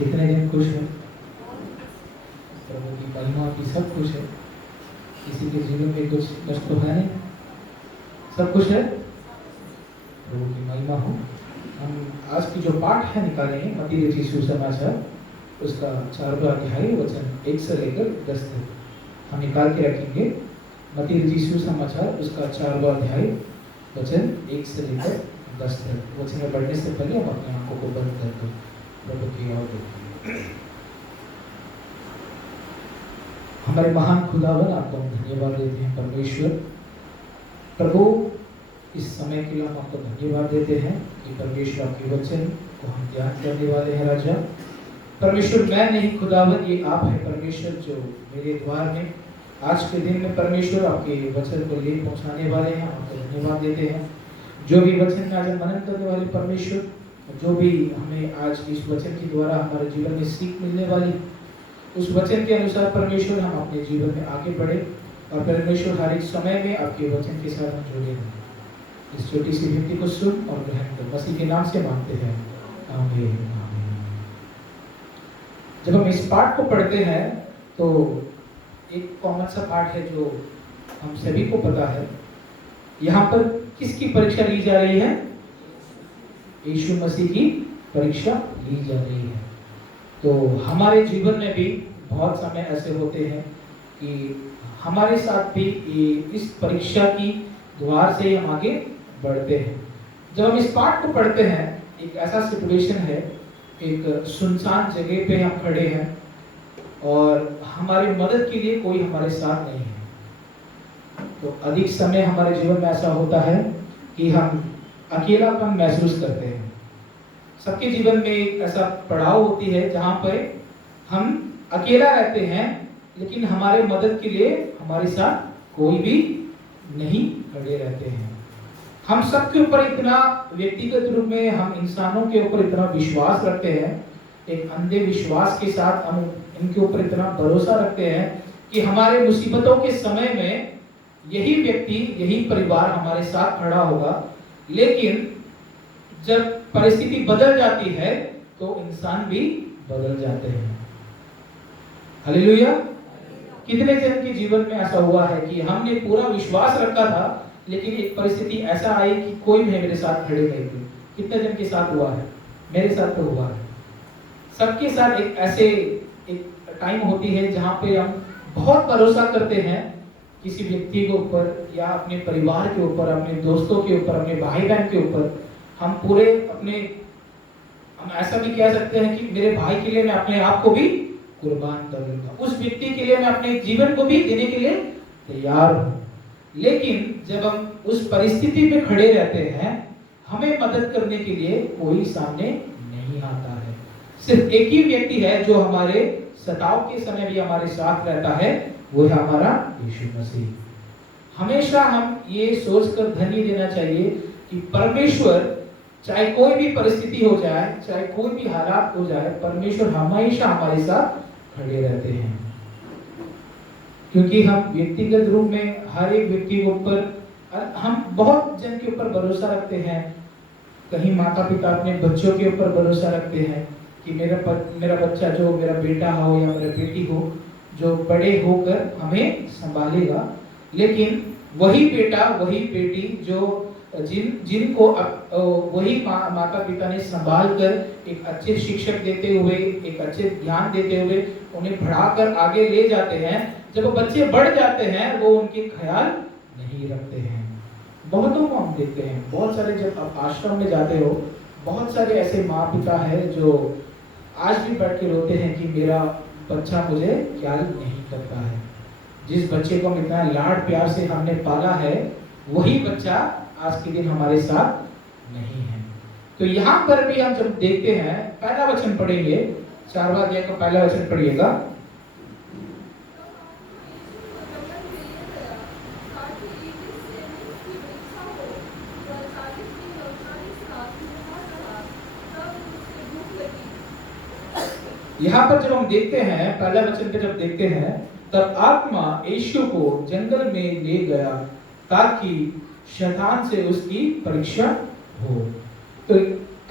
कितने दिन खुश है? प्रभु की महिमा की सब खुश है। किसी के जीवन में कुछ कष्ट तो है नहीं, सब कुछ है। प्रभु की महिमा हो। हम आज की जो पाठ है निकालेंगे मत्ती लिखी सुसमाचार उसका 4वां अध्याय वचन 1 से लेकर 10 तक हम निकाल के रखेंगे। मत्ती लिखी सुसमाचार उसका 4वां अध्याय वचन 1 से लेकर 10 तक। वचन में पढ़ने से पहले हम अपनी आंखों को बंद कर दो, प्रभु की ओर देखिए। हमारे महान खुदावन आपको हम धन्यवाद देते हैं परमेश्वर। प्रभु इस समय के लिए हम आपको धन्यवाद देते हैं कि परमेश्वर आपके वचन को हम ध्यान करने वाले हैं। राजा परमेश्वर मैं नहीं खुदावन, ये आप है परमेश्वर जो मेरे द्वार में आज के दिन में परमेश्वर आपके वचन को ले पहुंचाने वाले हैं। आपको धन्यवाद देते हैं। जो भी वचन में आज हम मनन करने वाले परमेश्वर, जो भी हमें आज इस वचन के द्वारा हमारे जीवन में सीख मिलने वाली, उस वचन के अनुसार परमेश्वर हम अपने जीवन में आगे बढ़े और परमेश्वर हर एक समय में आपके वचन के साथ हम जुड़े रहें। इस छोटी सी विनती को सुन और ग्रहण कर मसीह के नाम से मांगते हैं, आमीन। जब हम इस पाठ को पढ़ते हैं तो एक कॉमन सा पाठ है जो हम सभी को पता है। यहाँ पर किसकी परीक्षा ली जा रही है? यीशु मसीह की परीक्षा ली जा रही है। तो हमारे जीवन में भी बहुत समय ऐसे होते हैं कि हमारे साथ भी इस परीक्षा की द्वार से हम आगे बढ़ते हैं। जब हम इस पाठ को पढ़ते हैं, एक ऐसा सिचुएशन है, एक सुनसान जगह पे हम खड़े हैं और हमारी मदद के लिए कोई हमारे साथ नहीं है। तो अधिक समय हमारे जीवन में ऐसा होता है कि हम अकेलापन महसूस करते हैं। सबके जीवन में एक ऐसा पड़ाव होती है जहाँ पर हम अकेला रहते हैं, लेकिन हमारे मदद के लिए हमारे साथ कोई भी नहीं खड़े रहते हैं। हम सबके ऊपर इतना व्यक्तिगत रूप में हम इंसानों के ऊपर इतना विश्वास रखते हैं, एक अंधे विश्वास के साथ हम इनके ऊपर इतना भरोसा रखते हैं कि हमारे मुसीबतों के समय में यही व्यक्ति, यही परिवार हमारे साथ खड़ा होगा। लेकिन जब परिस्थिति बदल जाती है तो इंसान भी बदल जाते हैं। हालेलुया। कितने जन के जीवन में ऐसा हुआ है कि हमने पूरा विश्वास रखा था, लेकिन एक परिस्थिति ऐसा आई कि कोई भी मेरे साथ खड़े नहीं थे। कितने जन के साथ हुआ है? मेरे साथ तो हुआ है। सबके साथ एक ऐसे एक टाइम होती है जहाँ पे हम बहुत भरोसा करते हैं किसी व्यक्ति के ऊपर या अपने परिवार के ऊपर, अपने दोस्तों के ऊपर, अपने भाई बहन के ऊपर। हम पूरे अपने, हम ऐसा भी कह सकते हैं कि मेरे भाई के लिए मैं अपने आप को भी कुर्बान कर दूंगा, उस व्यक्ति के लिए मैं अपने जीवन को भी देने के लिए तैयार हूँ। लेकिन जब हम उस परिस्थिति में खड़े रहते हैं, हमें मदद करने के लिए कोई सामने नहीं आता है। सिर्फ एक ही व्यक्ति है जो हमारे सताव के समय भी हमारे साथ रहता है, वो है हमारा यीशु मसीह। हमेशा हम ये सोचकर धन्य देना चाहिए कि परमेश्वर, चाहे कोई भी परिस्थिति हो जाए, चाहे कोई भी हालात हो जाए, परमेश्वर हमेशा हमारे साथ खड़े रहते हैं। क्योंकि हम व्यक्तिगत रूप में हर एक व्यक्ति के ऊपर, हम बहुत जन के ऊपर भरोसा रखते हैं। कहीं माता पिता अपने बच्चों के ऊपर भरोसा रखते हैं कि मेरा बच्चा, जो मेरा बेटा हो या मेरा बेटी हो, जो बड़े होकर हमें संभालेगा। लेकिन वही बेटा, वही बेटी जो जिनको वही माता पिता ने संभाल कर एक अच्छे शिक्षक देते हुए, एक अच्छे ज्ञान देते हुए उन्हें बढ़ाकर आगे ले जाते हैं, जब वो बच्चे बढ़ जाते हैं वो उनके ख्याल नहीं रखते हैं। बहुतों को हम देखते हैं, बहुत सारे, जब आप आश्रम में जाते हो, बहुत सारे ऐसे माँ पिता है जो आज भी बैठ के रोते हैं कि मेरा बच्चा मुझे ख्याल नहीं करता है। जिस बच्चे को हम इतना लाड प्यार से हमने पाला है, वही बच्चा आज के दिन हमारे साथ नहीं है। तो यहाँ पर भी हम जब देखते हैं, पहला वचन पढ़ेंगे, 4वां अध्याय का पहला वचन पढ़िएगा। यहाँ पर जब हम देखते हैं, पहला वचन पे जब देखते हैं, तब आत्मा यीशु को जंगल में ले गया ताकि शैतान से उसकी परीक्षा हो। तो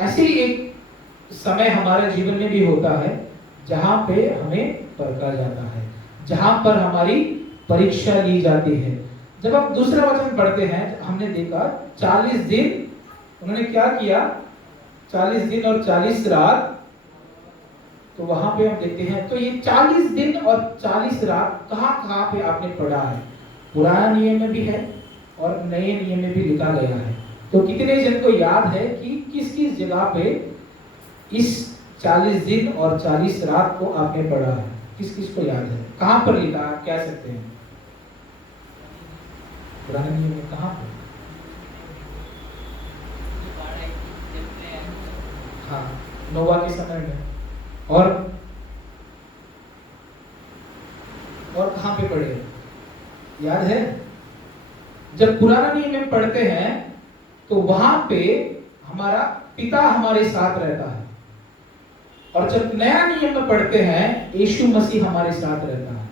ऐसे ही एक समय हमारे जीवन में भी होता है जहां पे हमें परखा जाता है, जहां पर हमारी परीक्षा ली जाती है। जब हम दूसरा वचन पढ़ते हैं, हमने देखा 40 दिन उन्होंने क्या किया, 40 दिन और 40 रात। तो वहां पे हम देखते हैं, तो ये 40 दिन और 40 रात कहां कहां पे आपने पढ़ा है? पुराना नियम में भी है और नए नियम में भी लिखा गया है। तो कितने जन को याद है कि किस किस जगह पे इस 40 दिन और 40 रात को आपने पढ़ा है? किस किस को याद है? कहां पर लिखा है, कह सकते हैं? पुराने नियम में कहां पर? हाँ, नोवा के समय में। और कहां पे पढ़े, याद है? जब पुराना नियम में पढ़ते हैं तो वहां पे हमारा पिता हमारे साथ रहता है, और जब नया नियम में पढ़ते हैं यीशु मसीह हमारे साथ रहता है।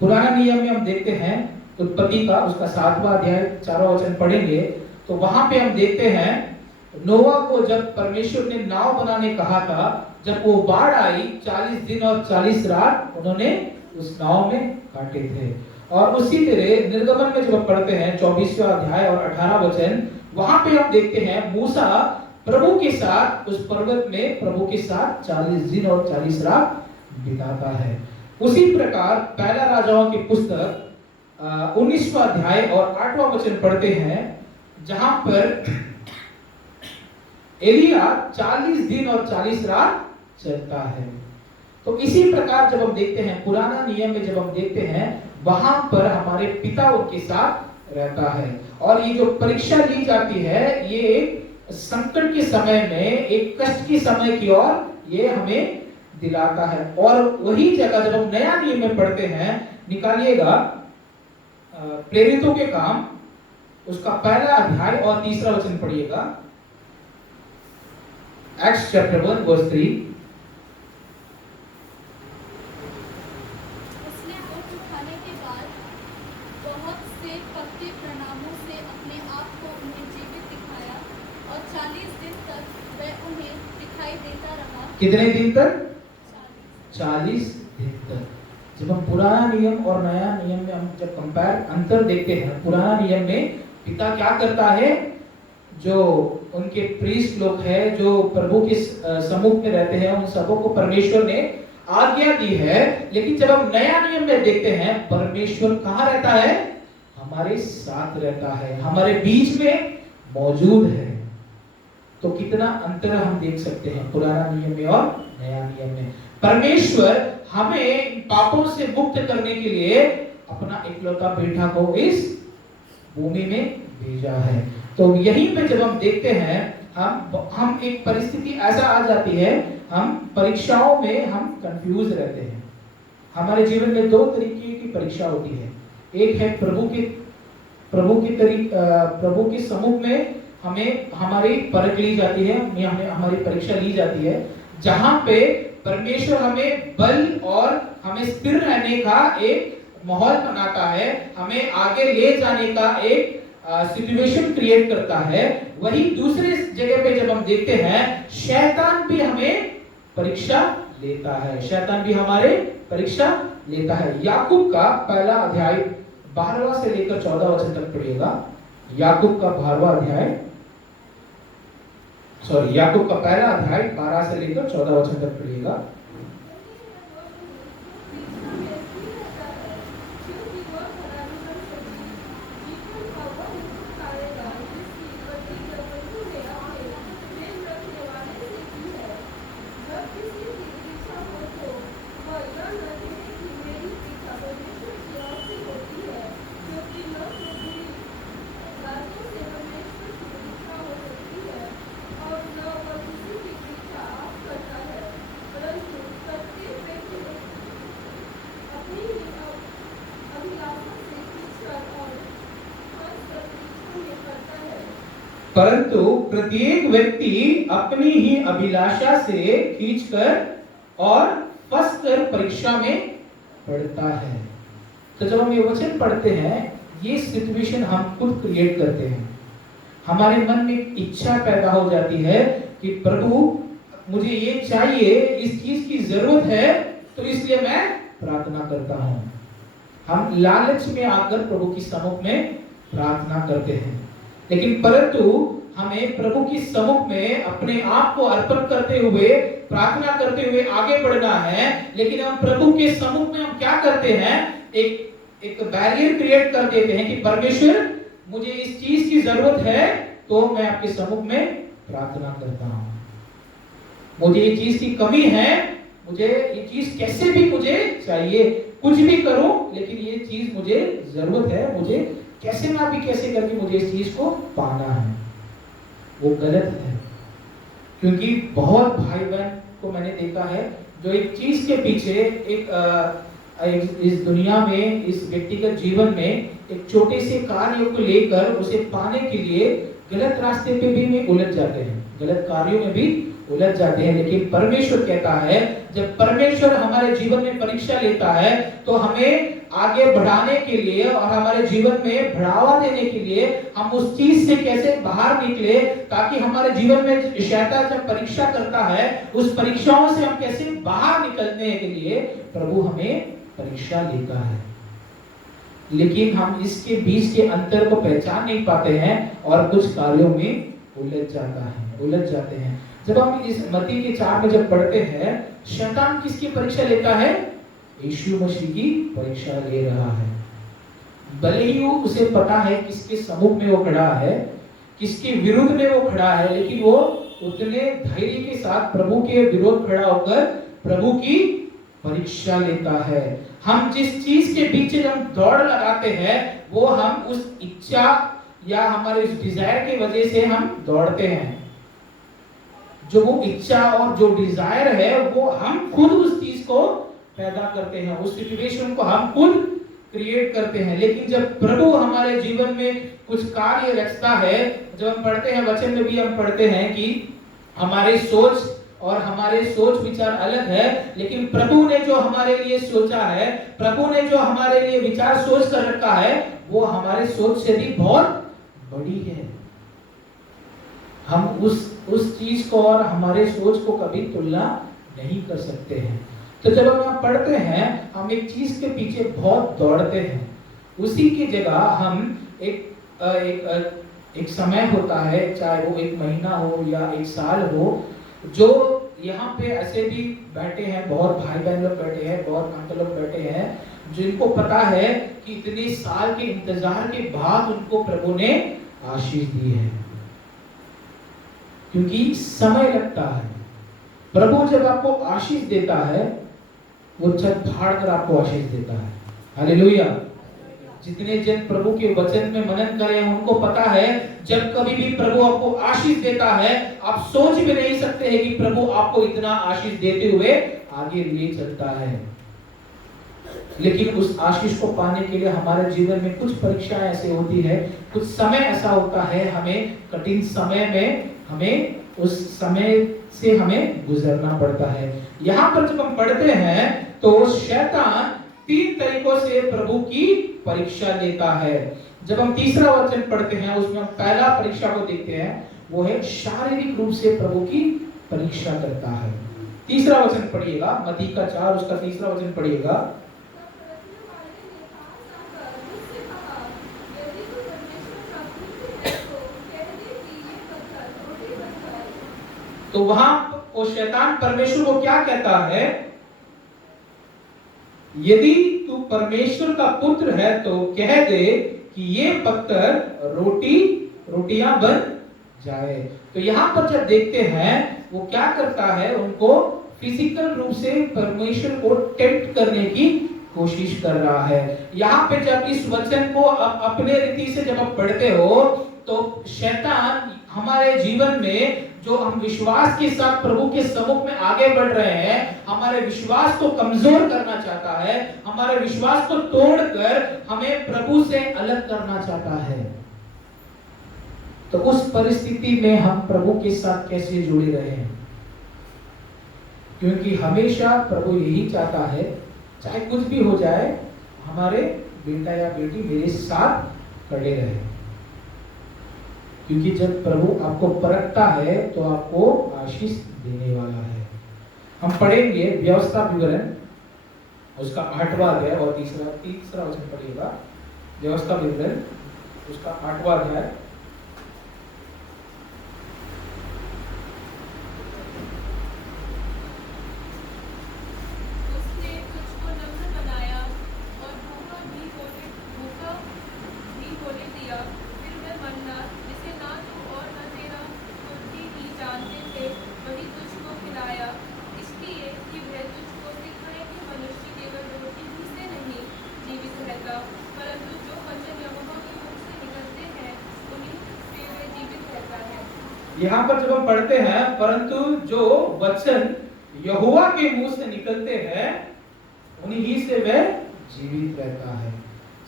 पुराना नियम में हम देखते हैं उत्पत्ति का उसका 7वां अध्याय 4वां वचन पढ़ेंगे तो वहां पे हम देखते हैं नोवा को जब परमेश्वर ने नाव बनाने कहा था, जब वो बाढ़ आई 40 दिन और 40 रात उन्होंने उस नाव में काटे थे। और उसी तरह निर्गमन में जब पढ़ते हैं 24वां अध्याय और 18 वचन, वहां पे हम देखते हैं मूसा प्रभु के साथ उस पर्वत में प्रभु के साथ 40 दिन और 40 रात बिताता है। उसी प्रकार पहला राजाओं की पुस्तक 19वां अध्याय और 8वां वचन पढ़ते हैं, जहां पर एलिया 40 दिन और 40 रात चलता है। तो इसी प्रकार जब हम देखते हैं पुराना नियम में, जब हम देखते हैं वहां पर हमारे पिता उनके साथ रहता है। और ये जो परीक्षा ली जाती है, ये एक संकट के समय में, एक कष्ट के समय की ओर ये हमें दिलाता है। और वही जगह जब हम नया नियम में पढ़ते हैं, निकालिएगा प्रेरितों के काम उसका पहला अध्याय और 3रा वचन पढ़िएगा। Acts chapter 1 verse 3। उसने उठ उठाने के बाद बहुत से पक्के प्रणामों से अपने आप को उन्हें जीवित दिखाया, और 40 दिन तक वह उन्हें दिखाई देता रहा। कितने दिन तक? 40 दिन तक। जब हम पुराना नियम और नया नियम में हम जब कंपेयर अंतर देखते हैं, पुराना नियम में पिता क्या करता है, जो उनके प्रीस्ट लोग हैं, जो प्रभु के सम्मुख में रहते हैं, उन सबों को परमेश्वर ने आज्ञा दी है। लेकिन जब हम नया नियम में देखते हैं, परमेश्वर कहाँ रहता है? हमारे साथ रहता है, हमारे बीच में मौजूद है। तो कितना अंतर हम देख सकते हैं पुराना नियम में और नया नियम में। परमेश्वर हमें पापों से मुक्त करने के लिए अपना इकलौता बेटा को इस भूमि में भेजा है। तो यहीं पे जब हम देखते हैं, हम एक परिस्थिति ऐसा आ जाती है, हम परीक्षाओं में हम कंफ्यूज रहते हैं। हमारे जीवन में 2 तरीके की परीक्षा होती है। एक है प्रभु के सम्मुख में हमें हमारी परख ली जाती है, हमें हमारी परीक्षा ली जाती है, जहां पे परमेश्वर हमें बल और हमें स्थिर रहने का एक माहौल बनाता है, हमें आगे ले जाने का एक सिचुएशन क्रिएट करता है। वही दूसरे जगह पे जब हम देखते हैं, शैतान भी हमें परीक्षा लेता है, शैतान भी हमारे परीक्षा लेता है। याकूब का पहला अध्याय 12वां से लेकर 14 वचन तक पढ़िएगा। याकूब का 12वां अध्याय, याकूब का पहला अध्याय 12 से लेकर 14 वचन तक पढ़िएगा। परंतु प्रत्येक व्यक्ति अपनी ही अभिलाषा से खींचकर और फंसकर परीक्षा में पड़ता है। तो जब हम ये वचन पढ़ते हैं, ये सिचुएशन हम खुद क्रिएट करते हैं। हमारे मन में इच्छा पैदा हो जाती है कि प्रभु मुझे ये चाहिए, इस चीज की जरूरत है, तो इसलिए मैं प्रार्थना करता हूं। हम लालच में आकर प्रभु की सम्मुख में प्रार्थना करते हैं, लेकिन परंतु हमें प्रभु की सम्मुख में अपने आप को अर्पण करते हुए, प्रार्थना करते हुए आगे बढ़ना है। लेकिन हम प्रभु के सम्मुख में हम क्या करते हैं, एक बैरियर क्रिएट कर देते हैं कि परमेश्वर मुझे इस चीज की जरूरत है, तो मैं आपके सम्मुख में प्रार्थना करता हूं। मुझे ये चीज की कमी है, मुझे ये चीज कैसे भी मुझे चाहिए, कुछ भी करूं, लेकिन ये चीज मुझे जरूरत है, मुझे कैसे ना भी कैसे करके मुझे इस चीज को पाना है। वो गलत है, क्योंकि बहुत भाई बहन को मैंने देखा है जो एक चीज के पीछे इस दुनिया में, इस व्यक्तिगत जीवन में एक छोटे से कार्य को लेकर उसे पाने के लिए गलत रास्ते पे भी उलझ जाते हैं, गलत कार्यों में भी उलझ जाते हैं। लेकिन परमेश्वर कहता है, जब परमेश्वर हमारे जीवन में परीक्षा लेता है तो हमें आगे बढ़ाने के लिए और हमारे जीवन में बढ़ावा देने के लिए हम उस चीज से कैसे बाहर निकले, ताकि हमारे जीवन में शैतान जब परीक्षा करता है, उस परीक्षाओं से हम कैसे बाहर निकलने के लिए प्रभु हमें परीक्षा लेता है। लेकिन हम इसके बीच के अंतर को पहचान नहीं पाते हैं और कुछ कार्यों में उलझ जाते हैं। जब हम इस मत्ती के 4 में जब पढ़ते हैं, शैतान किसकी परीक्षा लेता है? यीशु मसीह की परीक्षा ले रहा है। भले ही वो उसे पता है किसके सम्मुख में वो खड़ा है, किसके विरुद्ध में वो खड़ा है, लेकिन वो उतने धैर्य के साथ प्रभु के विरोध खड़ा होकर प्रभु की परीक्षा लेता है। हम जिस चीज के पीछे हम दौड़ लगाते हैं, वो हम उस इच्छा या हमारे उस डिजायर की वजह से हम दौड़ते हैं। जो वो इच्छा और जो डिजायर है, वो हम खुद उस चीज को पैदा करते हैं, उस सिचुएशन को हम खुद क्रिएट करते हैं। लेकिन जब प्रभु हमारे जीवन में कुछ कार्य रचता है, जब हम पढ़ते हैं वचन में भी हम पढ़ते हैं कि हमारे सोच और हमारे सोच विचार अलग है, लेकिन प्रभु ने जो हमारे लिए सोचा है, प्रभु ने जो हमारे लिए विचार सोच कर रखा है, वो हमारे सोच से भी बहुत बड़ी है। हम उस चीज को और हमारे सोच को कभी तुलना नहीं कर सकते हैं। तो जब हम पढ़ते हैं, हम एक चीज के पीछे बहुत दौड़ते हैं, उसी की जगह हम एक समय होता है, चाहे वो 1 महीना हो या 1 साल हो, जो यहाँ पे ऐसे भी बैठे हैं, बहुत भाई बहन लोग बैठे हैं, बहुत अंकल लोग बैठे हैं, जिनको पता है कि इतने साल के इंतजार के बाद उनको प्रभु ने आशीष दी है। क्योंकि समय लगता है। प्रभु जब आपको आशीष देता है, वो छत फाड़ कर आपको आशीष देता है। हालेलुया। जितने जन प्रभु के वचन में मनन करे, उनको पता है जब कभी भी प्रभु आपको आशीष देता है, आप सोच भी नहीं सकते हैं कि प्रभु आपको इतना आशीष देते हुए आगे ले चलता है। लेकिन उस आशीष को पाने के लिए हमारे जीवन में कुछ परीक्षाएं ऐसे होती है, कुछ समय ऐसा होता है, हमें कठिन समय में हमें उस समय से हमें गुजरना पड़ता है। यहाँ पर जब हम पढ़ते हैं तो शैतान 3 तरीकों से प्रभु की परीक्षा लेता है। जब हम तीसरा वचन पढ़ते हैं, उसमें हम पहला परीक्षा को देखते हैं, वो है शारीरिक रूप से प्रभु की परीक्षा करता है। तीसरा वचन पढ़िएगा, मत्ती का 4 उसका तीसरा वचन पढ़िएगा। तो वहां वो शैतान परमेश्वर को क्या कहता है? यदि तू परमेश्वर का पुत्र है तो कह दे कि ये पत्थर रोटियां बन जाए। तो यहाँ पर जब देखते हैं, वो क्या करता है, उनको फिजिकल रूप से परमेश्वर को टेम्प्ट करने की कोशिश कर रहा है। यहाँ पे जब इस वचन को अपने रीति से जब आप पढ़ते हो, तो शैतान हमारे जीवन में जो हम विश्वास के साथ प्रभु के सम्मुख में आगे बढ़ रहे हैं, हमारे विश्वास को कमजोर करना चाहता है, हमारे विश्वास को तोड़कर हमें प्रभु से अलग करना चाहता है। तो उस परिस्थिति में हम प्रभु के साथ कैसे जुड़े रहे? क्योंकि हमेशा प्रभु यही चाहता है, चाहे कुछ भी हो जाए, हमारे बेटा या बेटी मेरे साथ खड़े रहे। क्योंकि जब प्रभु आपको परखता है तो आपको आशीष देने वाला है। हम पढ़ेंगे व्यवस्था विवरण, उसका 8वां अध्याय और तीसरा वचन पढ़िएगा। व्यवस्था विवरण उसका 8वां अध्याय। उसने तुझको नम्र बनाया और भूखा भी होने दिया। फिर वह मन्ना जिसे ना तू और न तेरा पुरखी ही जानते थे, वही तुझको खिलाया, इसलिए कि वह तुझको सिखाए कि मनुष्य केवल रोटी ही से नहीं जीवित रहता, परंतु जो वचन यहोवा के मुख से निकलते हैं उन्हीं से वह जीवित रहता है। यहाँ पर जब हम पढ़ते हैं, परंतु जो वचन यहोवा के मुंह से निकलते हैं उन्हीं से वह जीवित रहता है।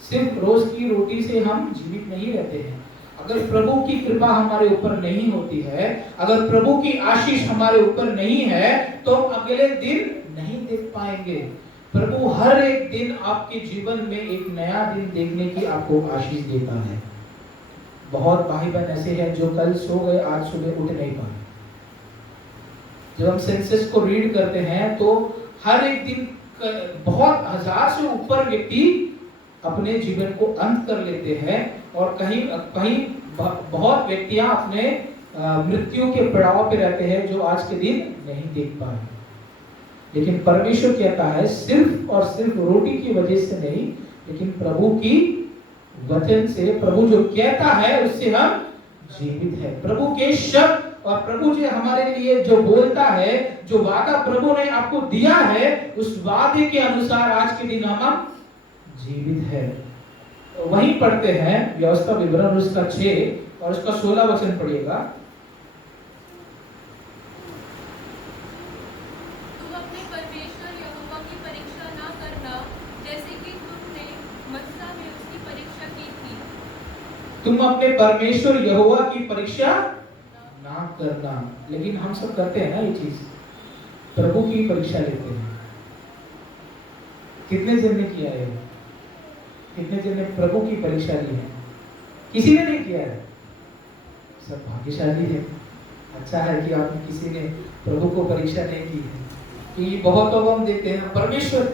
सिर्फ रोज की रोटी से हम जीवित नहीं रहते हैं। अगर प्रभु की कृपा हमारे ऊपर नहीं होती है, अगर प्रभु की आशीष हमारे ऊपर नहीं है, तो अगले दिन नहीं देख पाएंगे। प्रभु हर एक दिन आपके जीवन में एक नया दिन देखने की आपको आशीष देता है। बहुत भाई बहन ऐसे हैं जो कल सो गए, आज सुबह उठ नहीं पाए। जब हम सेंसस को रीड करते हैं तो हर एक दिन बहुत हजार से ऊपर व्यक्ति अपने जीवन को अंत कर लेते हैं, और कहीं बहुत व्यक्तियां अपने मृत्यु के पड़ाव पे रहते हैं जो आज के दिन नहीं देख पाए। लेकिन परमेश्वर कहता है सिर्फ और सिर्फ रोटी की वजह से नहीं, लेकिन प्रभु की वचन से, प्रभु जो कहता है उससे हम जीवित है। प्रभु के शब्द और प्रभु जो हमारे लिए जो बोलता है, जो वादा प्रभु ने आपको दिया है, उस वादे के अनुसार आज के दिन हम जीवित है। वहीं पढ़ते हैं व्यवस्था विवरण उसका 6 और उसका 16 वचन पढ़िएगा। तुम अपने परमेश्वर यहोवा की परीक्षा ना करना, जैसे कि तुमने मस्सा में उसकी परीक्षा की थी। तुम अपने परमेश्वर यहोवा की परीक्षा ना करना। लेकिन हम सब करते हैं ना ये चीज, प्रभु की परीक्षा लेते हैं। कितने जन ने किया है? कितने जन ने प्रभु की परीक्षा ली है? किसी ने नहीं किया है। सब भाग्यशाली है। अच्छा है कि आप किसी ने प्रभु को परीक्षा नहीं की है। कि बहुत लोग हम देखते हैं, परमेश्वर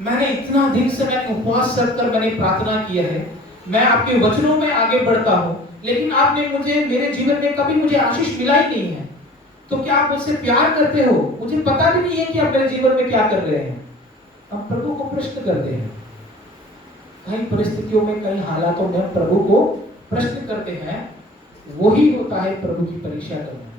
मैंने इतना दिन से मैंने उपवास रखकर मैंने प्रार्थना किया है, मैं आपके वचनों में आगे बढ़ता हूँ, लेकिन आपने मुझे, मेरे जीवन में कभी मुझे आशीष मिला ही नहीं है। तो क्या आप मुझसे प्यार करते हो? मुझे पता भी नहीं है कि आप मेरे जीवन में क्या कर रहे हैं। हम प्रभु को प्रश्न करते हैं। कई परिस्थितियों में, कई हालातों में प्रभु को प्रश्न करते हैं। वही होता है प्रभु की परीक्षा करना।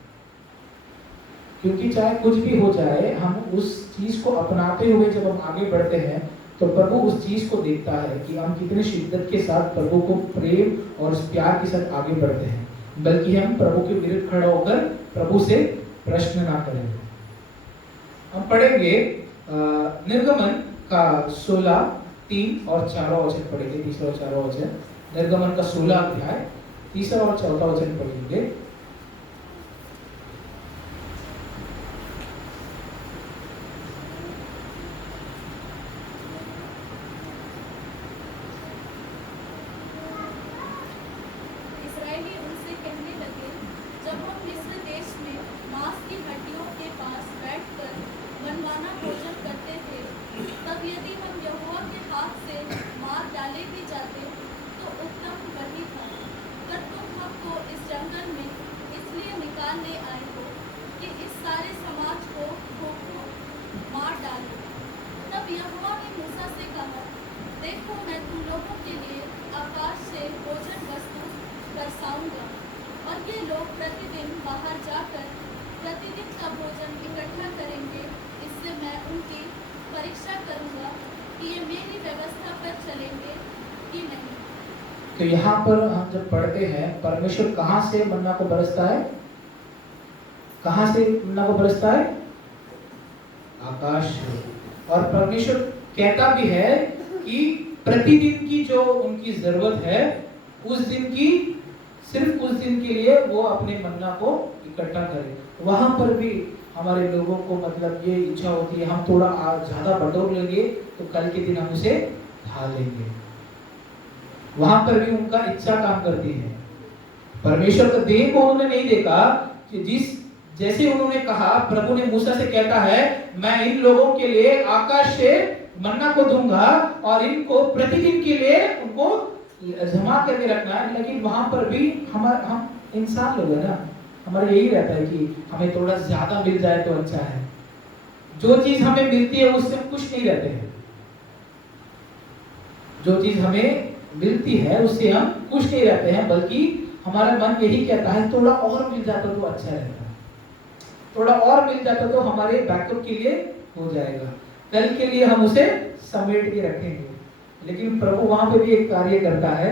क्योंकि चाहे कुछ भी हो जाए, हम उस चीज को अपनाते हुए जब हम आगे बढ़ते हैं तो प्रभु उस चीज को देखता है कि हम कितने शिद्दत के साथ प्रभु को प्रेम और उस प्यार के साथ आगे बढ़ते हैं, बल्कि हम प्रभु के विरुद्ध खड़ा होकर प्रभु से प्रश्न ना करें। हम पढ़ेंगे निर्गमन का 16, 3 और 4 वचन पढ़ेंगे। 3 और 4 वचन, निर्गमन का 16 अध्याय 3 और 4 वचन पढ़ेंगे। इस्राएली उनसे कहने लगे, जब हम मिस्र देश में मांस की हड्डियों के पास बैठकर मनमाना भोजन करते थे, तब यदि हम यहोवा के हाथ से मार डाले भी जाते तो उत्तम वही था। पर तुम हमको इस जंगल में इसलिए निकाल ले आए हो कि इस सारे समाज को भूखों मार डालो। तब यहोवा ने मूसा से कहा, देखो मैं तुम लोगों के लिए आकाश से भोजन वस्तु बरसाऊंगा, और ये लोग प्रतिदिन बाहर जाकर प्रतिदिन का भोजन इकट्ठा करेंगे। इससे मैं उनकी परीक्षा करूंगा कि ये मेरी व्यवस्था पर चलेंगे कि नहीं। तो यहाँ पर हम जब पढ़ते हैं, परमेश्वर कहाँ से मन्ना को बरसता है? कहाँ से मन्ना को बरसता है? आकाश से। और परमेश्वर कहता भी है कि प्रतिदिन की जो उनकी जरूरत है, उस दिन की, सिर्फ उस दिन के लिए वो अपने मन्ना को इकट्ठा करें। वहां पर भी हमारे लोगों को मतलब ये इच्छा होती है, हम थोड़ा ज्यादा बटोर लेंगे तो कल के दिन हम उसे खा लेंगे। वहां पर भी उनका इच्छा काम करती है। परमेश्वर का देह को उन्होंने नहीं देखा कि जिस जैसे उन्होंने कहा, प्रभु ने मूसा से कहता है मैं इन लोगों के लिए आकाश से मन्ना को दूंगा और इनको प्रतिदिन के लिए उनको जमा करके रखना है। लेकिन वहां पर भी हम इंसान लोग है ना, हमारा यही रहता है कि हमें थोड़ा ज्यादा मिल जाए तो अच्छा है। जो चीज हमें मिलती है उससे हम खुश नहीं रहते हैं। जो चीज हमें मिलती है उससे हम खुश नहीं रहते हैं, बल्कि हमारा मन यही कहता है थोड़ा और मिल जाता तो अच्छा रहता, थोड़ा और मिल जाता तो हमारे बैकअप के लिए हो जाएगा, कल के लिए हम उसे समेट के रखेंगे। लेकिन प्रभु वहां पे भी एक कार्य करता है,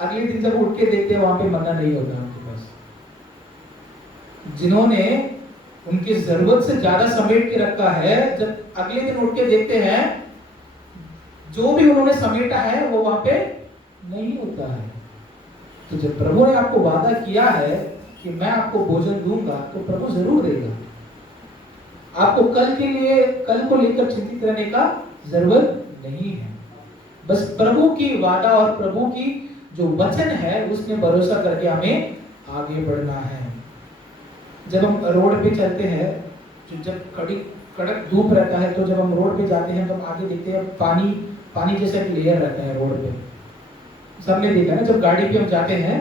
अगले दिन जब उठ के देखते हैं वहां पे मन्ना नहीं होता उनके पास। जिन्होंने उनकी जरूरत से ज्यादा समेट के रखा है, जब अगले दिन उठ के देखते हैं जो भी उन्होंने समेटा है वो वहां पे नहीं होता है। तो जब प्रभु ने आपको वादा किया है कि मैं आपको भोजन दूंगा, तो प्रभु जरूर देगा। आपको कल के लिए, कल को लेकर चिंतित रहने का जरूरत नहीं है। बस प्रभु की वादा और प्रभु की जो वचन है उसमें भरोसा करके हमें आगे बढ़ना है। जब हम रोड पे चलते हैं, जब कड़क धूप रहता है, तो जब हम रोड पे जाते हैं तो हम आगे देखते हैं पानी जैसा एक लेयर रहता है रोड पे। सबने देखा ना, जब गाड़ी पे हम जाते हैं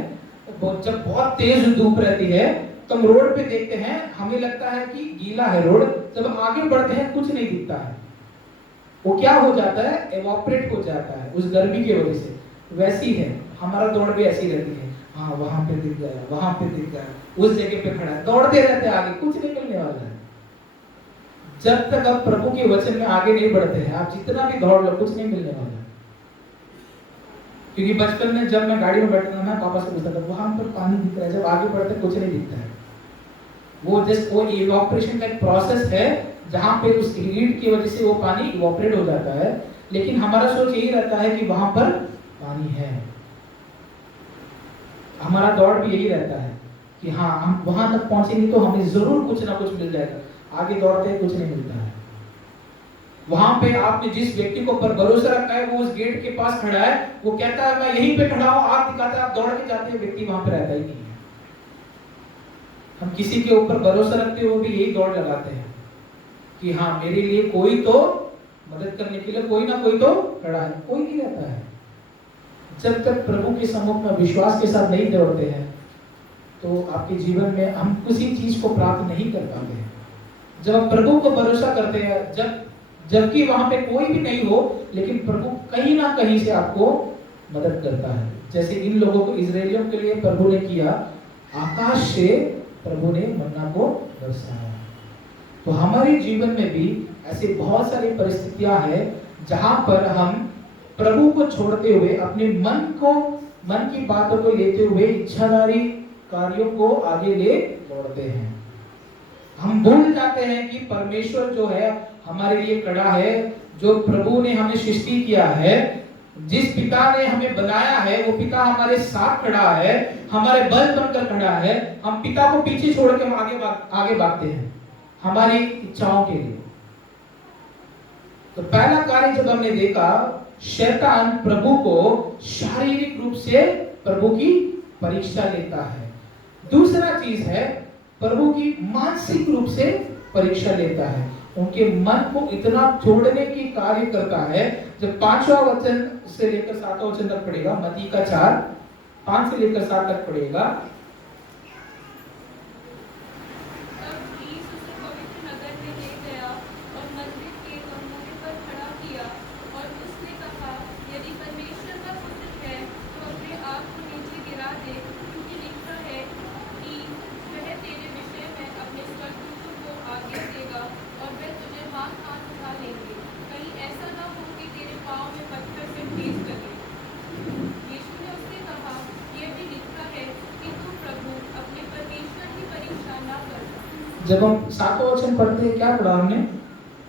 जब बहुत तेज धूप रहती है तो हम रोड पे देखते हैं, हमें लगता है कि गीला है रोड, जब हम आगे बढ़ते हैं कुछ नहीं दिखता है। वो क्या हो जाता है, एवोपरेट हो जाता है उस गर्मी की वजह से। वैसी है हमारा दौड़ भी ऐसी रहती है, हाँ वहां पे दिख गया, वहां पे दिख गया, उस जगह पे खड़ा है, दौड़ते रहते हैं, आगे कुछ नहीं मिलने वाला है। जब तक आप प्रभु के वचन में आगे नहीं बढ़ते हैं, आप जितना भी दौड़ लो कुछ नहीं मिलने वाला है। क्योंकि बचपन में जब मैं गाड़ी में बैठता था, मैं पापा से पूछता था वहां पर पानी दिख रहा है, जब आगे बढ़ते कुछ नहीं दिखता है। वो जस्ट वो इवोपरेशन का एक प्रोसेस है जहां पे उस हीट की वजह से वो पानी इवोपरेट हो जाता है। लेकिन हमारा सोच यही रहता है कि वहां पर पानी है। हमारा दौड़ भी यही रहता है कि हाँ हम वहां तक पहुंचेंगे तो हमें जरूर कुछ ना कुछ मिल जाएगा। आगे दौड़ते कुछ नहीं मिलता है। वहां पे आपने जिस व्यक्ति को पर भरोसा रखा है, वो उस गेट के पास खड़ा है, वो कहता है मैं यहीं पे खड़ा हूं, आप दिखाते हैं, आप दौड़ के जाते हैं, व्यक्ति वहां पे रहता ही नहीं है। हम किसी के ऊपर भरोसा रखते हुए भी यही दौड़ लगाते हैं कि हाँ मेरे लिए कोई तो मदद करने के लिए कोई ना कोई तो खड़ा है, कोई नहीं रहता है। जब तक प्रभु के सम्मुख में विश्वास के साथ नहीं दौड़ते हैं तो आपके जीवन में हम किसी चीज को प्राप्त नहीं कर पाते हैं। जब हम प्रभु को भरोसा करते हैं, जबकि वहां पे कोई भी नहीं हो, लेकिन प्रभु कहीं ना कहीं से आपको मदद करता है। जैसे इन लोगों को, इजरायलियों के लिए प्रभु ने किया, आकाश से प्रभु ने मन्ना को बरसाया। तो हमारे जीवन में भी ऐसे बहुत सारी परिस्थितियां हैं जहां पर हम प्रभु को छोड़ते हुए अपने मन की बातों को लेते हुए इच्छाधारी कार्यों को आगे ले दौड़ते हैं। हम भूल जाते हैं कि परमेश्वर जो है हमारे लिए खड़ा है, जो प्रभु ने हमें सृष्टि किया है, जिस पिता ने हमें बनाया है, वो पिता हमारे साथ खड़ा है, हमारे बल बनकर खड़ा है। हम पिता को पीछे छोड़ के हम आगे भागते हैं हमारी इच्छाओं के लिए। तो पहला कार्य जब हमने देखा, शैतान प्रभु को शारीरिक रूप से प्रभु की परीक्षा लेता है। दूसरा चीज है प्रभु की मानसिक रूप से परीक्षा लेता है, उनके मन को इतना छोड़ने की कार्य करता है। जब 5वां वचन से लेकर 7वां वचन तक पढ़ेगा, मत्ती का 4:5 से लेकर 7 तक पढ़ेगा। जब हम 7वां वचन पढ़ते हैं, क्या पढ़ा हमने?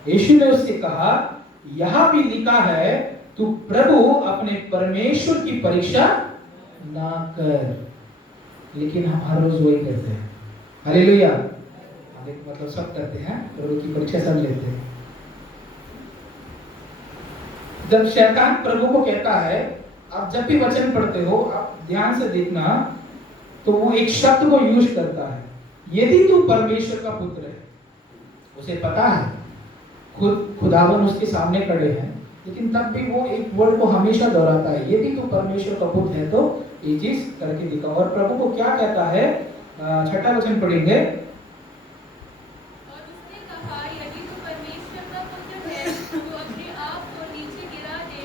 यीशु ने उससे कहा, यहां भी लिखा है तू प्रभु अपने परमेश्वर की परीक्षा ना कर। लेकिन हम हर रोज वही करते हैं। हालेलुया। मतलब सब करते हैं, प्रभु की परीक्षा सब लेते हैं। जब शैतान प्रभु को कहता है, आप जब भी वचन पढ़ते हो आप ध्यान से देखना, तो वो एक शब्द को यूज करता है। यदि तू परमेश्वर का पुत्र है, उसे पता है, खुदावन उसके सामने खड़े हैं, लेकिन तब भी वो एक वर्ड को हमेशा दोहराता है, यदि तू परमेश्वर का पुत्र है तो ये चीज करके दिखा। और प्रभु को क्या कहता है, 6वां वचन पढ़ेंगे। और उसने कहा, यदि तू परमेश्वर का पुत्र है तो अपने आप को नीचे गिरा दे,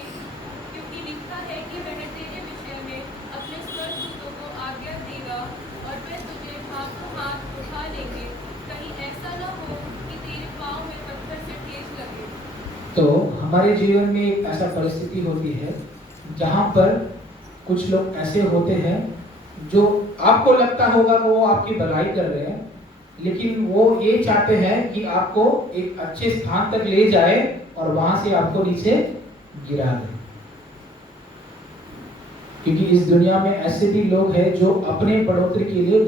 क्योंकि लिखा है कि वह तेरे विषय में अपने स्वर्गदूतों को आज्ञा देगा और वे तुझे हाथों हाथ उठा लेंगे, कहीं ऐसा न हो कि तेरे पाँव में पत्थर से ठेस लगे। तो हमारे जीवन में एक ऐसा परिस्थिति होती है जहां पर कुछ लोग ऐसे होते हैं जो आपको लगता होगा वो आपकी भलाई कर रहे हैं, लेकिन वो ये चाहते हैं कि आपको एक अच्छे स्थान तक ले जाए और वहां से आपको नीचे गिरा दे। क्योंकि इस दुनिया में ऐसे भी लोग हैं जो अपने बढ़ोतरी के लिए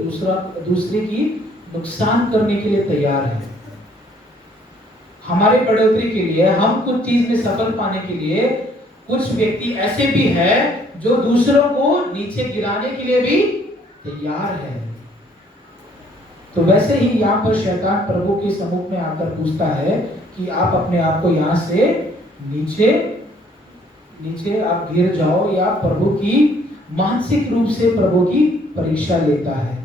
दूसरे की नुकसान करने के लिए तैयार है। हमारे बढ़ोतरी के लिए, हम कुछ चीज में सफल पाने के लिए, कुछ व्यक्ति ऐसे भी हैं जो दूसरों को नीचे गिराने के लिए भी तैयार है। तो वैसे ही यहाँ पर शैतान प्रभु के सम्मुख में आकर पूछता है कि आप अपने आप को यहाँ से नीचे आप गिर जाओ, या प्रभु की मानसिक रूप से प्रभु की परीक्षा लेता है।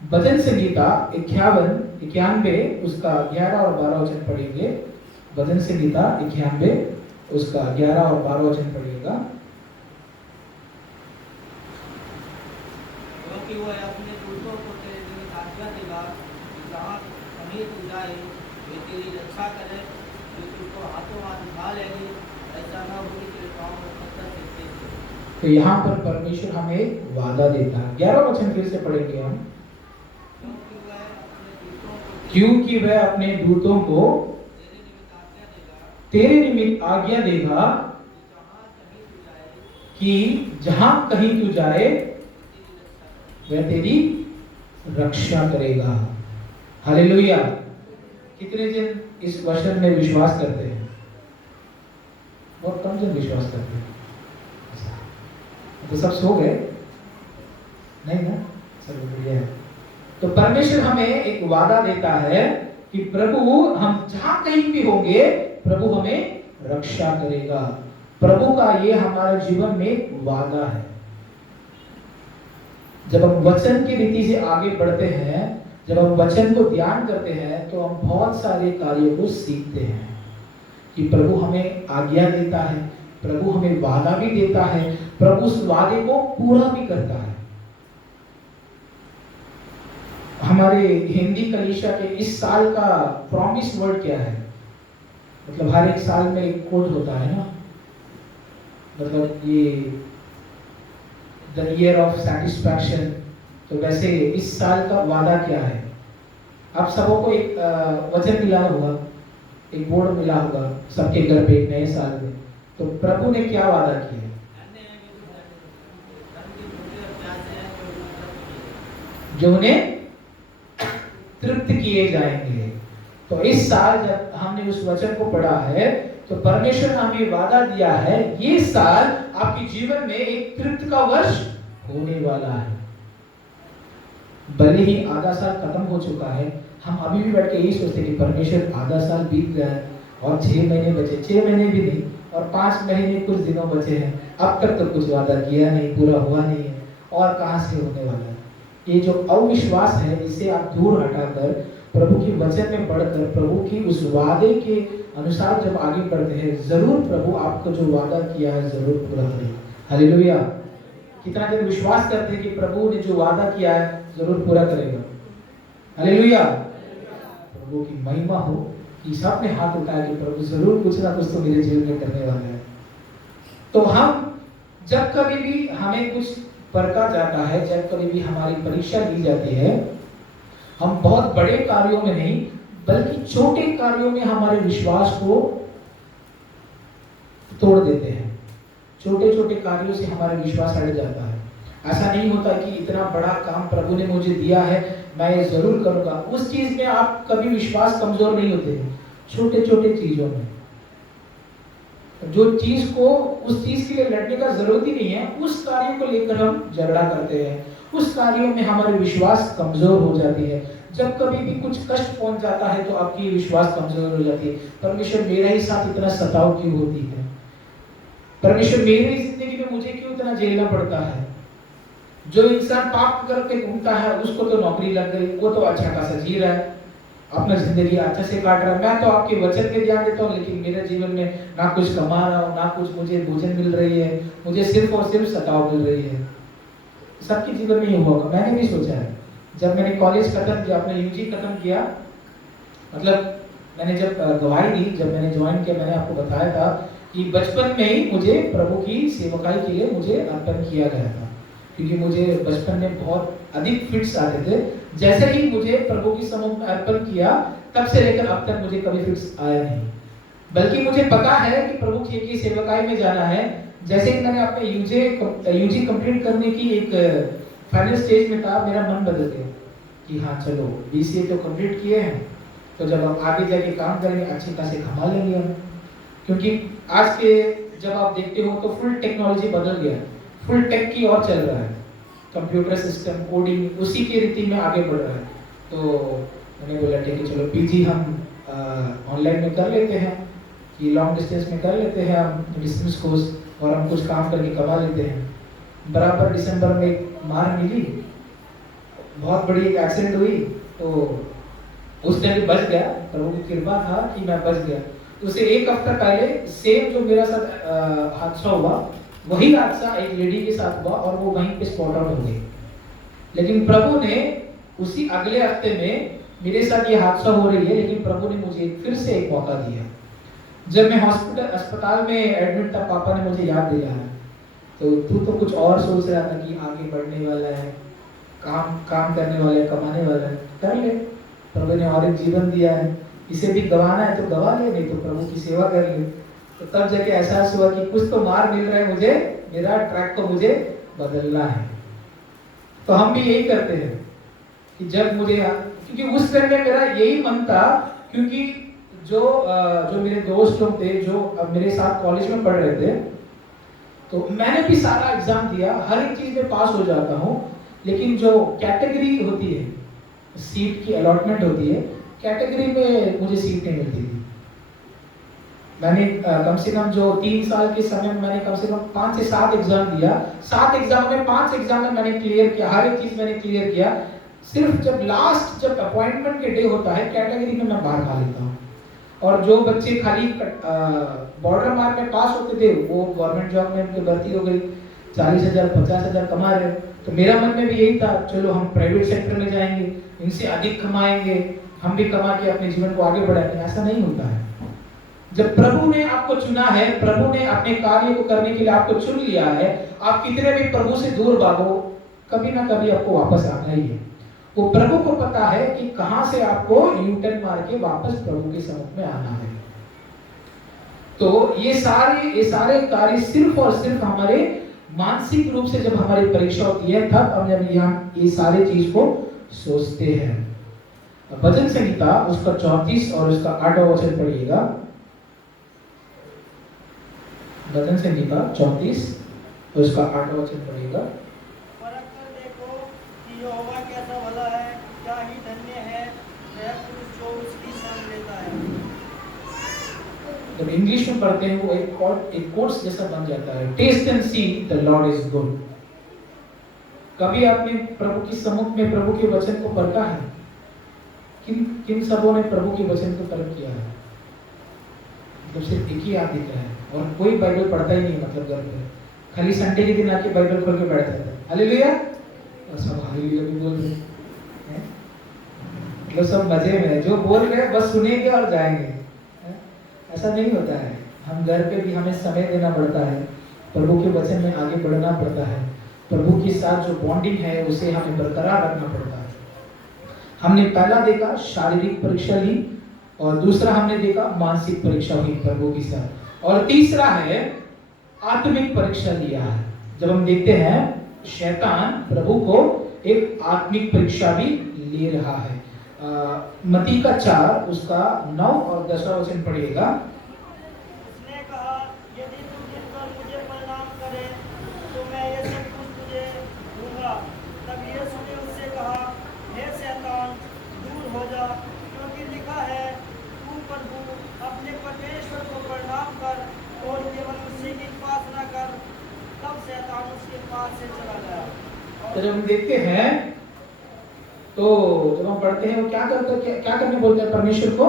भजन संहिता 91 उसका 11 और 12 वचन पढ़ेंगे। भजन संहिता 91 उसका 11 और 12 वचन पढ़िएगा। क्योंकि वह अपने दूतों को तेरे निमित्त आज्ञा देगा कि जहाँ कहीं तू जाए वे तेरी रक्षा करे, वे तुझको हाथों हाथ उठा लेंगे, ऐसा न हो कि तेरे पाँव में पत्थर से ठेस लगे। तो यहाँ पर परमेश्वर हमें वादा देता है। 11 वचन फिर से पढ़ेंगे हम। क्योंकि वह अपने दूतों को तेरे निमित्त आज्ञा देगा कि जहां कहीं तू जाए वह तेरी रक्षा करेगा। हालेलुया। कितने जन इस वचन में विश्वास करते हैं? बहुत कम जन विश्वास करते हैं। तो सब सो गए नहीं ना? सब बढ़िया है। तो परमेश्वर हमें एक वादा देता है कि प्रभु, हम जहां कहीं भी होंगे प्रभु हमें रक्षा करेगा। प्रभु का ये हमारे जीवन में वादा है। जब हम वचन की रीति से आगे बढ़ते हैं, जब हम वचन को ध्यान करते हैं, तो हम बहुत सारे कार्यों को सीखते हैं कि प्रभु हमें आज्ञा देता है, प्रभु हमें वादा भी देता है, प्रभु उस वादे को पूरा भी करता है। हमारे हिंदी कलीसिया के इस साल का प्रॉमिस वर्ड क्या है? मतलब हर एक साल में एक कोड होता है ना, मतलब ये द ईयर ऑफ सेटिस्फैक्शन। तो वैसे इस साल का वादा क्या है? आप सबों को एक वचन मिला होगा, एक बोर्ड मिला होगा सबके घर पे एक नए साल में। तो प्रभु ने क्या वादा किया? जो उन्हें तृप्त किए जाएंगे। तो इस साल जब हमने उस वचन को पढ़ा है, तो परमेश्वर ने हमें वादा दिया है, ये साल आपके जीवन में एक तृप्त का वर्ष होने वाला है। भले ही आधा साल खत्म हो चुका है, हम अभी भी बैठ के यही सोचते हैं कि परमेश्वर आधा साल बीत गया है और 6 महीने बचे, 6 महीने भी नहीं और 5 महीने कुछ दिनों बचे हैं, अब तक तो कुछ वादा किया नहीं, पूरा हुआ नहीं है और कहां से होने वाला है। ये जो अविश्वास है, इसे आप दूर हटाकर प्रभु की वचन में पढ़कर प्रभु की उस वादे के अनुसार जब आगे बढ़ते हैं, जरूर प्रभु आपको जो वादा किया है जरूर पूरा करेगा। हालेलुया। कितना जन विश्वास करते हैं कि प्रभु ने जो वादा किया है जरूर पूरा करेगा? हालेलुया। प्रभु की महिमा हो कि सबने हाथ उठाया कि प्रभु जरूर कुछ ना कुछ तो मेरे जीवन में करने वाला है। तो हम जब कभी भी हमें कुछ परखा जाता है, जब कभी भी हमारी परीक्षा ली जाती है, हम बहुत बड़े कार्यों में नहीं बल्कि छोटे कार्यों में हमारे विश्वास को तोड़ देते हैं। छोटे छोटे कार्यों से हमारा विश्वास हट जाता है। ऐसा नहीं होता कि इतना बड़ा काम प्रभु ने मुझे दिया है, मैं ये जरूर करूंगा। उस चीज में आप कभी विश्वास कमजोर नहीं होते। छोटे छोटे चीजों में, जो चीज को उस चीज के लिए लड़ने का जरूरत ही नहीं है, उस कार्य को लेकर हम झगड़ा करते हैं उस कार्यों में हमारे विश्वास कमजोर हो जाती है। जब कभी भी कुछ कष्ट पहुंच जाता है तो आपकी विश्वास कमजोर हो जाती है। परमेश्वर मेरे ही साथ इतना सताव क्यों होती है, परमेश्वर मेरी जिंदगी में मुझे क्यों इतना झेलना पड़ता है। जो इंसान पाप करके घूमता है उसको तो नौकरी लग गई, वो तो अच्छा खासा जी रहा है, अपना जिंदगी अच्छा से काट रहा है। मैं तो आपके वचन पे ध्यान देता हूँ लेकिन मेरे जीवन में ना कुछ कमा रहा हूँ, ना कुछ मुझे भोजन मिल रही है, मुझे सिर्फ और सिर्फ सताव मिल रही है। सबके जीवन में ये होगा, मैंने भी सोचा है। जब मैंने कॉलेज खत्म किया, अपना यूजी खत्म किया, मतलब मैंने जब गवाही दी, जब मैंने ज्वाइन किया, मैंने आपको बताया था कि बचपन में ही मुझे प्रभु की सेवकाई के लिए मुझे अर्पण किया गया था, क्योंकि मुझे बचपन में बहुत अधिक फिट्स आते थे। जैसे ही मुझे प्रभु की सम्मुख में अर्पण किया तब से लेकर अब तक मुझे कभी फिट्स आया नहीं, बल्कि मुझे पता है कि प्रभु की सेवकाई में जाना है। जैसे कि मैंने अपने यूजी कंप्लीट करने की एक फाइनल स्टेज में था, मेरा मन बदल गया कि हाँ चलो बीसीए तो कंप्लीट किए हैं, तो जब हम आगे जाके काम करेंगे अच्छे खासे कमा लेंगे हम। क्योंकि आज के जब आप देखते हो तो फुल टेक्नोलॉजी बदल गया है, फुल टेक की ओर चल रहा है, कंप्यूटर सिस्टम, कोडिंग उसी की रीति में आगे बढ़ रहा है। तो मैंने बोला ठीक है चलो पीजी हम ऑनलाइन में कर लेते हैं, कि लॉन्ग डिस्टेंस में कर लेते हैं हम डिस्टेंस कोर्स, और हम कुछ काम करके कमा लेते हैं। बराबर दिसंबर में एक मार मिली, बहुत बड़ी एक एक्सीडेंट हुई, तो उस दिन बच गया, प्रभु की कृपा था कि मैं बच गया। उसे एक हफ्ता पहले सेम जो मेरा साथ हादसा हुआ, वही हादसा एक लेडी के साथ हुआ और वो वहीं पे स्पॉट आउट हो गई। लेकिन प्रभु ने उसी अगले हफ्ते में मेरे साथ ये हादसा हो रही है, लेकिन प्रभु ने मुझे फिर से एक मौका दिया। जब मैं अस्पताल में एडमिट था, पापा ने मुझे याद दिलाया, तो तू तो कुछ और सोच रहा था कि आगे बढ़ने वाला है, काम करने वाला है, कमाने वाला है, कर ले, प्रभु ने और एक जीवन दिया है, इसे भी गंवाना है तो गंवा ले, नहीं तो प्रभु की सेवा कर ले। तो तब जाके एहसास हुआ कि कुछ तो मार मिल रहा है मुझे, मेरा ट्रैक को मुझे बदलना है। तो हम भी यही करते हैं कि जब मुझे, क्योंकि उस समय में मेरा यही मन था, क्योंकि जो मेरे दोस्त लोग थे जो अब मेरे साथ कॉलेज में पढ़ रहे थे, तो मैंने भी सारा एग्जाम दिया, हर एक चीज में पास हो जाता हूँ, लेकिन जो कैटेगरी होती है, सीट की अलॉटमेंट होती है, कैटेगरी में मुझे सीट नहीं मिलती थी। मैंने कम से कम जो 3 साल के समय में मैंने कम से कम 5 से 7 एग्जाम दिया, 7 एग्जाम में 5 एग्जाम में मैंने क्लियर किया, हर एक चीज मैंने क्लियर किया। सिर्फ जब अपॉइंटमेंट के डे होता है, कैटेगरी में मैं बाहर खा लेता हूँ। और जो बच्चे खाली बॉर्डर मार्क में पास होते थे, वो गवर्नमेंट जॉब में उनकी भर्ती हो गई, 40,000 50,000 कमा रहे। तो मेरा मन में भी यही था, चलो हम प्राइवेट सेक्टर में जाएंगे, इनसे अधिक कमाएंगे, हम भी कमा के अपने जीवन को आगे बढ़ाएंगे। ऐसा नहीं होता है। जब प्रभु ने आपको चुना है, प्रभु ने अपने कार्य को करने के लिए आपको चुन लिया है, आप कितने भी प्रभु से दूर भागो, कभी ना कभी आपको वापस आना ही है। वो प्रभु को पता है कि कहां से आपको यूटर्न मार के वापस प्रभु के सम्मुख में आना है। तो ये सारे कार्य सिर्फ और सिर्फ हमारे मानसिक रूप से जब हमारी परीक्षा होती है, तब हम जब यहाँ ये सारे चीज को सोचते हैं। भजन संहिता उसका 34 और उसका 8वां वचन पढ़िएगा। भजन संहिता 34 और उसका 8वां वचन पढ़िएगा। परख कर देखो कि यहोवा कैसा भला है, क्या ही धन्य है वह पुरुष जो उसकी शरण लेता है। जब इंग्लिश में पढ़ते हैं वो एक कोट्स जैसा बन जाता है, taste and see the Lord is good. कभी आपने प्रभु की सम्मुख में प्रभु के वचन को परखा है? किन सबों ने प्रभु के वचन को परख किया है? मतलब सिर्फ एक ही आप दिख रहा है और कोई बाइबल पढ़ता ही नहीं, मतलब घर पे खाली संडे के दिन आके बाइबल खोल के बैठ जाता है, हालेलुया, और सब हालेलुया भी बोल रहे हैं। मतलब सब मजे में जो बोल रहे हैं बस सुनेंगे और जाएंगे। ऐसा नहीं होता है। हम घर पे भी हमें समय देना पड़ता है, प्रभु के वचन में आगे बढ़ना पड़ता है, प्रभु के साथ जो बॉन्डिंग है उसे हमें बरकरार रखना पड़ता है। हमने पहला देखा शारीरिक परीक्षा ली, और दूसरा हमने देखा मानसिक परीक्षा हुई प्रभु के साथ, और तीसरा है आत्मिक परीक्षा लिया है। जब हम देखते हैं शैतान प्रभु को एक आत्मिक परीक्षा भी ले रहा है। मत्ती का 4 उसका 9 और 10वां वचन पढ़िएगा। उसने कहा, यदि तू दिन भर मुझे प्रणाम करे तो मैं ये सब कुछ तुझे दूंगा। तब तो जब हम देखते हैं तो जब हम पढ़ते हैं वो क्या करने बोलता है, परमेश्वर को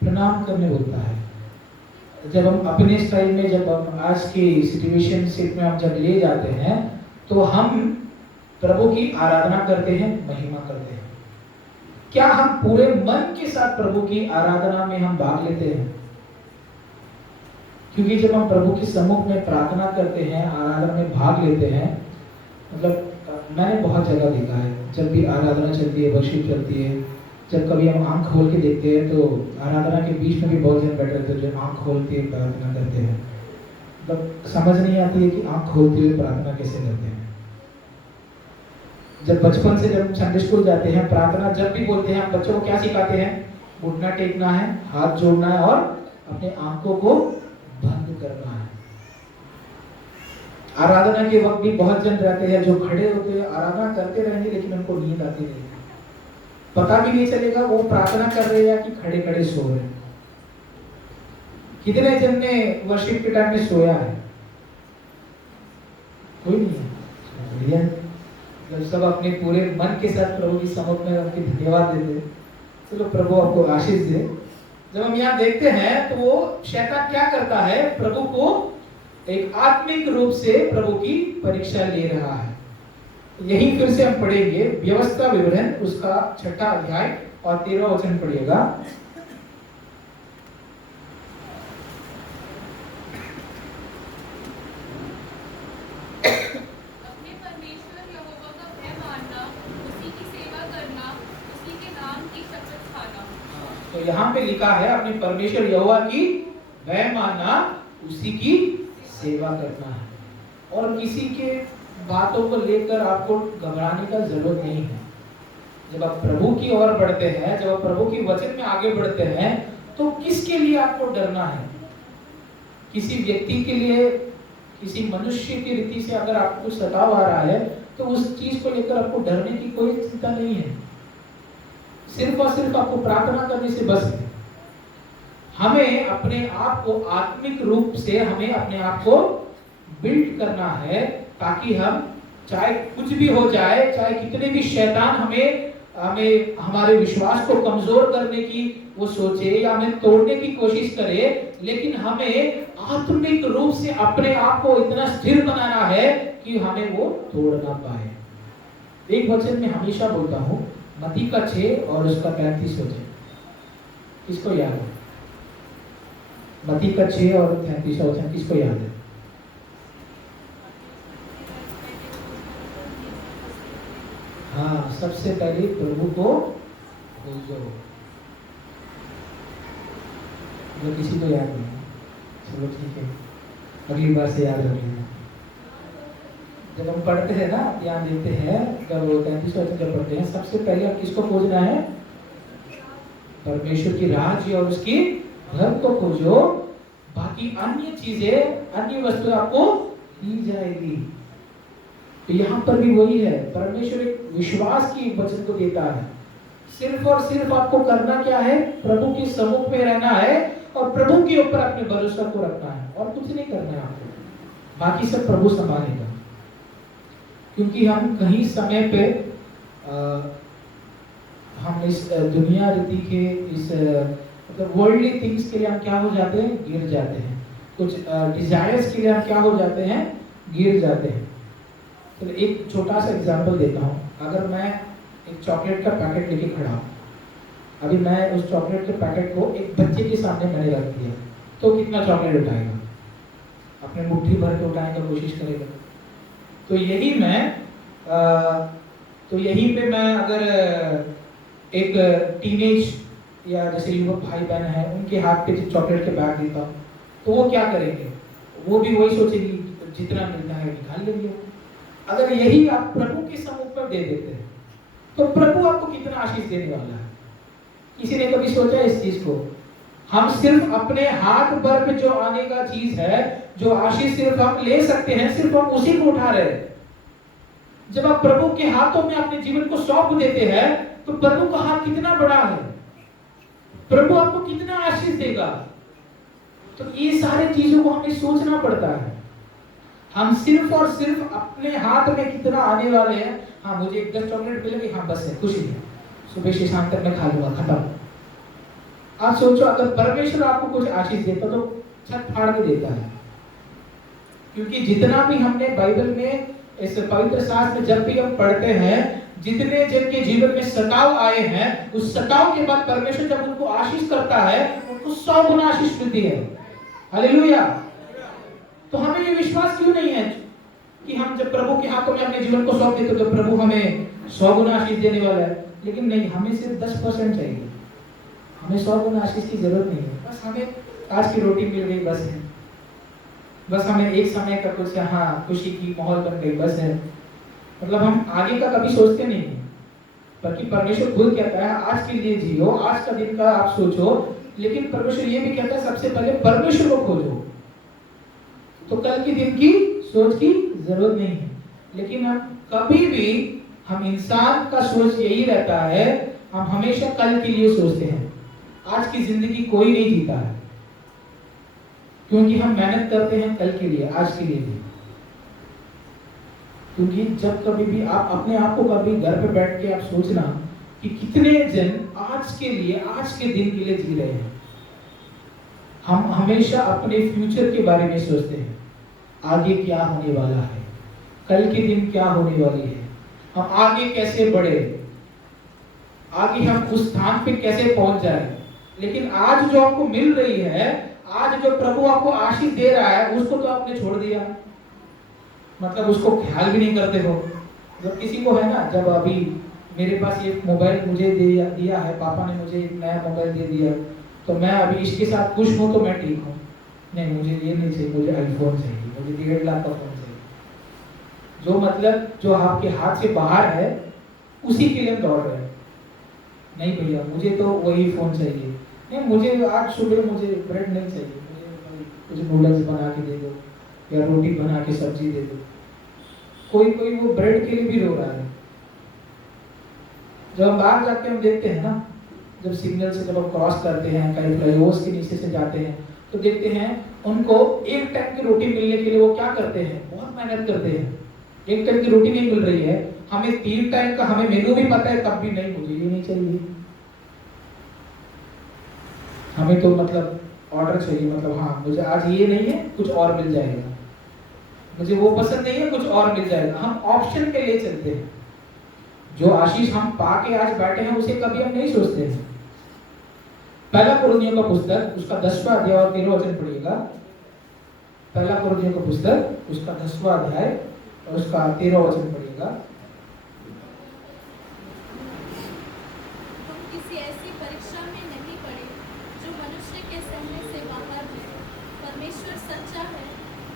प्रणाम करने बोलता है। जब हम अपने स्टाइल में, जब हम आज की सिचुएशनशिप में हम जब ले जाते हैं तो हम प्रभु की आराधना करते हैं, महिमा करते हैं। क्या हम पूरे मन के साथ प्रभु की आराधना में हम भाग लेते हैं? क्योंकि जब हम प्रभु के सम्मुख में प्रार्थना करते हैं, आराधना में भाग लेते हैं, मतलब मैंने बहुत जगह देखा है, जब भी आराधना चलती है, वर्शिप चलती है, जब कभी हम आंख खोल के देखते हैं तो आराधना के बीच में भी बहुत जन बैठे रहते हैं जो आंख खोल के प्रार्थना करते हैं। मतलब समझ नहीं आती है कि आंख खोलते हुए प्रार्थना कैसे करते हैं। जब बचपन से जब संडे स्कूल जाते हैं, प्रार्थना जब भी बोलते हैं, हम बच्चों को क्या सिखाते हैं? घुटना टेकना है, हाथ जोड़ना है और अपने आंखों को बंद करना है। आराधना के वक्त भी बहुत जन रहते हैं जो खड़े होते हैं, आराधना करते रहेंगे लेकिन उनको नींद आती नहीं, पता भी नहीं चलेगा वो प्रार्थना कर रहे हैं कि खड़े खड़े सो रहे हैं। कितने जन ने वर्शिप के टाइम में सोया है? कोई नहीं है। बढ़िया, जब सब अपने पूरे मन के साथ प्रभु की सम्मुख में उनके धन्यवाद देते, चलो प्रभु आपको आशीष दे। जब हम यहाँ देखते हैं तो वो शैतान क्या करता है? प्रभु को एक आत्मिक रूप से प्रभु की परीक्षा ले रहा है। यही फिर से हम पढ़ेंगे व्यवस्था विवरण उसका 6वां अध्याय और 13वां वचन पढ़िएगा। अपने परमेश्वर यहोवा का भय मानना, उसी की सेवा करना, उसी के नाम की शपथ खाना। तो यहाँ पे लिखा है अपने परमेश्वर यहोवा की भय मानना, उसी की सेवा करना है, और किसी के बातों को लेकर आपको घबराने का जरूरत नहीं है। जब आप प्रभु की ओर बढ़ते हैं, जब आप प्रभु की वचन में आगे बढ़ते हैं, तो किसके लिए आपको डरना है? किसी व्यक्ति के लिए, किसी मनुष्य की रीति से अगर आपको सताव आ रहा है तो उस चीज को लेकर आपको डरने की कोई चिंता नहीं है। सिर्फ और सिर्फ आपको प्रार्थना करने से बस है। हमें अपने आप को आत्मिक रूप से हमें अपने आप को बिल्ड करना है, ताकि हम चाहे कुछ भी हो जाए, चाहे कितने भी शैतान हमें हमारे विश्वास को कमजोर करने की वो सोचे या हमें तोड़ने की कोशिश करे, लेकिन हमें आत्मिक रूप से अपने आप को इतना स्थिर बनाना है कि हमें वो तोड़ ना पाए। एक वचन में हमेशा बोलता हूँ, मत्ती का 6 और उसका 35 वचन, किसको याद है? मत्ती का 6 और 33 वचन किसको याद है? हाँ, सबसे पहले प्रभु को खोजो। जो किसी को याद नहीं, चलो ठीक है, अगली बार से याद रखिए। जब हम पढ़ते हैं ना, ध्यान देते हैं, जब 33 वचन जब पढ़ते हैं, सबसे पहले आप किसको खोजना है? परमेश्वर की राज्य और उसकी धर्म को खोजो, बाकी अन्य चीजें, अन्य वस्तु आपको दी जाएगी। तो यहाँ पर भी वही है, परमेश्वर एक विश्वास की वचन को देता है। सिर्फ और सिर्फ आपको करना क्या है? प्रभु के सम्मुख में रहना है और प्रभु के ऊपर अपने भरोसा को रखना है, और कुछ नहीं करना है आपको, बाकी सब प्रभु संभालेगा। क्योंकि हम कहीं समय पे हम इस दुनिया रीति के इस मतलब वर्ल्डली थिंग्स के लिए हम क्या हो जाते हैं? गिर जाते हैं। कुछ डिजायर्स के लिए हम क्या हो जाते हैं? गिर जाते हैं। तो एक छोटा सा एग्जांपल देता हूँ। अगर मैं एक चॉकलेट का पैकेट लेके खड़ा हूँ, अभी मैं उस चॉकलेट के पैकेट को एक बच्चे के सामने मैंने रख दिया, तो कितना चॉकलेट उठाएगा? अपने मुट्ठी भर के उठाने की कोशिश करेगा। तो यही पे मैं अगर एक टीनेज या जैसे युवक भाई बहन है, उनके हाथ पे चॉकलेट के बैग देता हूँ, तो वो क्या करेंगे? वो भी वही सोचेंगे जितना मिलता है निकाल लेंगे। अगर यही आप प्रभु के सम्मुख में दे देते हैं तो प्रभु आपको कितना आशीष देने वाला है? किसी ने कभी सोचा इस चीज को? हम सिर्फ अपने हाथ भर पे जो आने का चीज है, जो आशीष सिर्फ हम ले सकते हैं, सिर्फ हम उसी को उठा रहे हैं। जब आप प्रभु के हाथों में अपने जीवन को सौंप देते हैं तो प्रभु का हाथ कितना बड़ा है, प्रभु आपको कितना आशीष देगा। तो ये सारे चीजों को हमें सोचना पड़ता है। हम सिर्फ और सिर्फ अपने हाथ में कितना आने वाले हैं, हाँ मुझे एक 10 चॉकलेट मिलेगी, हाँ बस है, खुशी है, सुबह से शाम तक मैं खा लूंगा, खत्म। आप सोचो अगर परमेश्वर आपको कुछ आशीष देता तो छत फाड़ के देता है। क्योंकि जितना भी हमने बाइबल में इस पवित्र शास्त्र में जब भी हम पढ़ते हैं, जितने जन के जीवन में सताव आए हैं, उस सताव के बाद परमेश्वर जब उनको आशीष करता है, उनको 100 गुना आशीष मिलती है। हालेलुया। तो हमें ये विश्वास क्यों नहीं है कि हम जब प्रभु के हाथों में अपने जीवन को सौंप देते तो प्रभु हमें 100 गुना आशीष देने वाला है। लेकिन नहीं, हमें सिर्फ 10% चाहिए, हमें 100 गुना आशीष की जरूरत नहीं है। बस हमें आज की रोटी मिल गई, बस है। बस हमें एक समय का कुछ हाँ खुशी की माहौल बन गई, बस है। मतलब हम आगे का कभी सोचते नहीं है, बल्कि परमेश्वर खुद कहता है आज के लिए जियो, आज का दिन का आप सोचो। लेकिन परमेश्वर ये भी कहता है सबसे पहले परमेश्वर को खोजो, तो कल के दिन की सोच की जरूरत नहीं है। लेकिन हम कभी भी, हम इंसान का सोच यही रहता है, हम हमेशा कल के लिए सोचते हैं। आज की जिंदगी कोई नहीं जीता है, क्योंकि हम मेहनत करते हैं कल के लिए, आज के लिए नहीं। क्योंकि जब कभी भी आप अपने आप को कभी घर पे बैठ के आप सोचना कि कितने जन आज के लिए, आज के दिन के लिए जी रहे हैं। हम हमेशा अपने फ्यूचर के बारे में सोचते हैं, आगे क्या होने वाला है, कल के दिन क्या होने वाली है, हम आगे कैसे बढ़े, आगे हम उस स्थान पे कैसे पहुंच जाए। लेकिन आज जो आपको मिल रही है, आज जो प्रभु आपको आशीष दे रहा है, उसको तो आपने छोड़ दिया, मतलब उसको ख्याल भी नहीं करते हो। जब किसी को है ना, जब अभी मेरे पास ये मोबाइल मुझे दिया है, पापा ने मुझे एक नया मोबाइल दे दिया, तो मैं अभी इसके साथ खुश हूँ तो मैं ठीक हूँ। नहीं, मुझे ये नहीं चाहिए, मुझे आईफोन चाहिए, मुझे 1.5 लाख का फोन चाहिए। जो मतलब जो आपके हाथ से बाहर है उसी के लिए दौड़ रहे हैं। नहीं भैया, मुझे तो वही फोन चाहिए। नहीं, मुझे आज सुबह मुझे ब्रेड नहीं चाहिए, मुझे नूडल्स बना के दे दो या रोटी बना के सब्जी दे दो। कोई कोई वो ब्रेड के लिए भी रो रहा है। जब हम बाहर जाके हम देखते हैं ना, जब सिग्नल से जब हम क्रॉस करते हैं, कहीं फ्लाईओवर्स के नीचे से जाते हैं, तो देखते हैं उनको एक टाइम की रोटी मिलने के लिए वो क्या करते हैं, बहुत मेहनत करते हैं। एक टाइम की रोटी नहीं मिल रही है, हमें 3 टाइम का हमें मेनू भी पता है, तब भी नहीं, मुझे ये नहीं चाहिए, हमें तो मतलब ऑर्डर चाहिए, मतलब हाँ मुझे आज ये नहीं है, कुछ और मिल जाएगा, मुझे वो पसंद नहीं है, कुछ और मिल जाएगा। हम ऑप्शन के लिए चलते हैं। जो आशीष हम पाके आज बैठे हैं उसे कभी हम नहीं सोचते हैं। पहला कुरिन्थियों का पुस्तक उसका 10वां अध्याय और 13वां वचन पढ़िएगा। पहला कुरिन्थियों का पुस्तक उसका 10वां अध्याय और उसका 13वां वचन पढ़िएगा। तुम किसी ऐसी परीक्षा में नहीं पड़े जो मनुष्य के सहने से बाहर है। परमेश्वर सच्चा है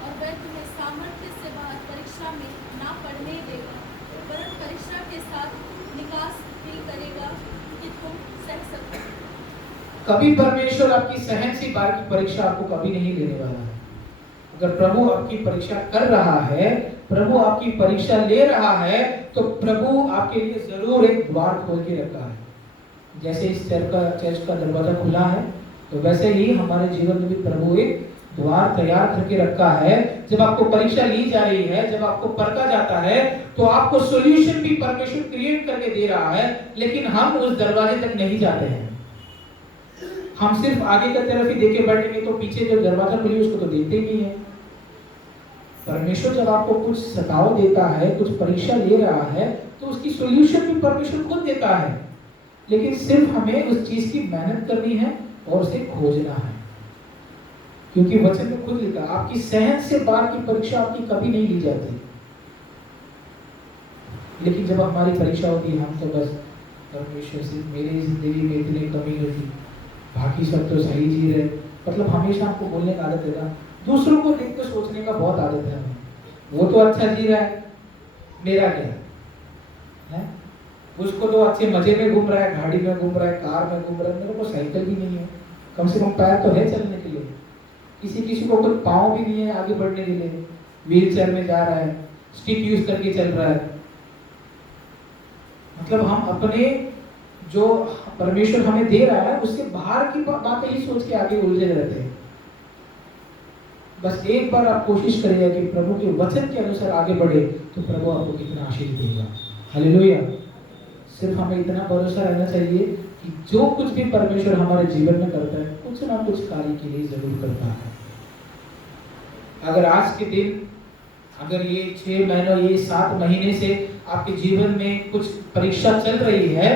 और वह तुम्हें सामर्थ्य से बाहर परीक्षा में ना पड़ने देगा, वरन परीक्षा के साथ निकास भी करेगा कि तुम सह सको। कभी परमेश्वर आपकी सहन से बाहर की परीक्षा आपको कभी नहीं लेने वाला है। अगर प्रभु आपकी परीक्षा कर रहा है, प्रभु आपकी परीक्षा ले रहा है, तो प्रभु आपके लिए जरूर एक द्वार खोल के रखा है। जैसे इस चर्च का दरवाजा खुला है, तो वैसे ही हमारे जीवन में भी प्रभु एक द्वार तैयार करके रखा है। जब आपको परीक्षा ली जा रही है, जब आपको परखा जाता है, तो आपको सॉल्यूशन भी परमेश्वर क्रिएट करके दे रहा है, लेकिन हम उस दरवाजे तक नहीं जाते हैं। हम सिर्फ आगे की तरफ ही देखे बैठेंगे, तो पीछे जो दरवाजा खुली उसको तो देखते ही नहीं है। परमेश्वर जब आपको कुछ सताव देता है, कुछ परीक्षा ले रहा है, तो उसकी सॉल्यूशन भी परमेश्वर खुद देता है। लेकिन सिर्फ हमें उस चीज की मेहनत करनी है और उसे खोजना है। क्योंकि वचन में खुद लिखा, आपकी सहन से बाहर की परीक्षा आपकी कभी नहीं ली जाती। लेकिन जब हमारी परीक्षा होती है, हम तो बस परमेश्वर से मेरी जिंदगी में इतनी कमी होती, बाकी सब तो सही जी रहे, मतलब हमेशा आपको बोलने का आदत है ना, दूसरों को देख कर सोचने का बहुत आदत है हमें। वो तो अच्छा जी रहा है, मेरा क्या है? उसको तो अच्छे मजे में घूम रहा है, गाड़ी में घूम रहा है, कार में घूम रहा है, मेरे को साइकिल भी नहीं है, कम से कम पैर तो है चलने के लिए। किसी को कोई पाँव भी नहीं है आगे बढ़ने के लिए, व्हील चेयर में जा रहा है, स्टिक यूज करके चल रहा है। मतलब हम अपने जो परमेश्वर हमें दे रहा है उससे बाहर की बातें ही सोच के आगे उलझे रहते हैं। बस एक बार आप कोशिश करिएगा कि प्रभु के वचन के अनुसार आगे बढ़े, तो प्रभु आपको कितना आशीष देगा। हालेलुया। सिर्फ हमें इतना भरोसा रहना चाहिए कि जो कुछ भी परमेश्वर हमारे जीवन में करता है, कुछ ना कुछ कार्य के लिए जरूर करता है। अगर आज के दिन, अगर ये 6 महीनों, ये 7 महीने से आपके जीवन में कुछ परीक्षा चल रही है,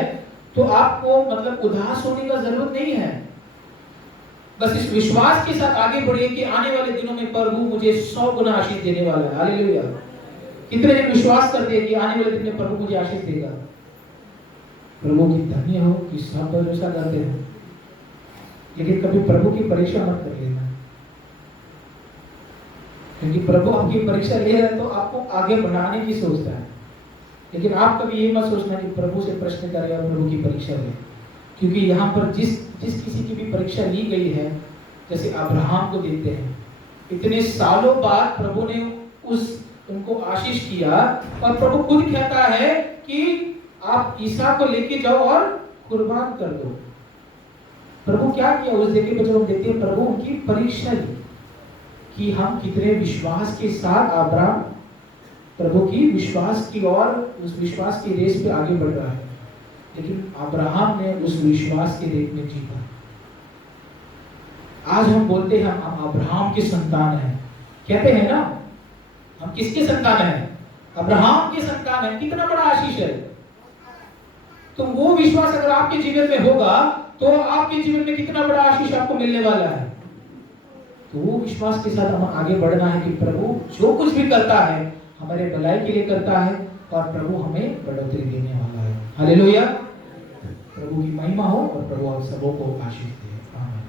तो आपको मतलब उदास होने का जरूरत नहीं है। बस इस विश्वास के साथ आगे बढ़िए कि आने वाले दिनों में प्रभु मुझे 100 गुना आशीष देने वाला है। हालेलुया। कितने जन विश्वास करते हैं कि आने वाले दिन में प्रभु मुझे आशीष देगा? प्रभु की धन्य हो कि सब भरोसा करते हैं, लेकिन कभी प्रभु की परीक्षा मत कर लेना, क्योंकि प्रभु आपकी परीक्षा ले रहा है तो आपको आगे बढ़ाने की सोचता है। लेकिन आप कभी ये मत सोचना कि प्रभु से प्रश्न करें और प्रभु की परीक्षा ले, क्योंकि यहाँ पर जिस किसी की भी परीक्षा ली गई है, जैसे अब्राहम को देते हैं, इतने सालों बाद प्रभु ने उनको आशीष किया, और प्रभु खुद कहता है कि आप ईसा को लेके जाओ और कुर्बान कर दो। प्रभु क्या किया उस जगह पर? जब हम देखते हैं प्रभु उनकी परीक्षा ली कि हम कितने विश्वास के साथ अब्राहम प्रभु की विश्वास की और उस विश्वास की रेस पे आगे बढ़ रहा है। लेकिन अब्राहम ने उस विश्वास के रेस में जीता। आज हम बोलते हैं हम अब्राहम के संतान हैं, कहते हैं ना, हम किसके संतान हैं? अब्राहम के संतान हैं। कितना बड़ा आशीष है। तो वो विश्वास अगर आपके जीवन में होगा तो आपके जीवन में कितना बड़ा आशीष आपको मिलने वाला है। तो वो विश्वास के साथ हमें आगे बढ़ना है कि प्रभु जो कुछ भी करता है हमारे भलाई के लिए करता है, और प्रभु हमें बढ़ोतरी देने वाला है। हालेलुया। प्रभु की महिमा हो और प्रभु आप सबों को आशीष दे। आमीन।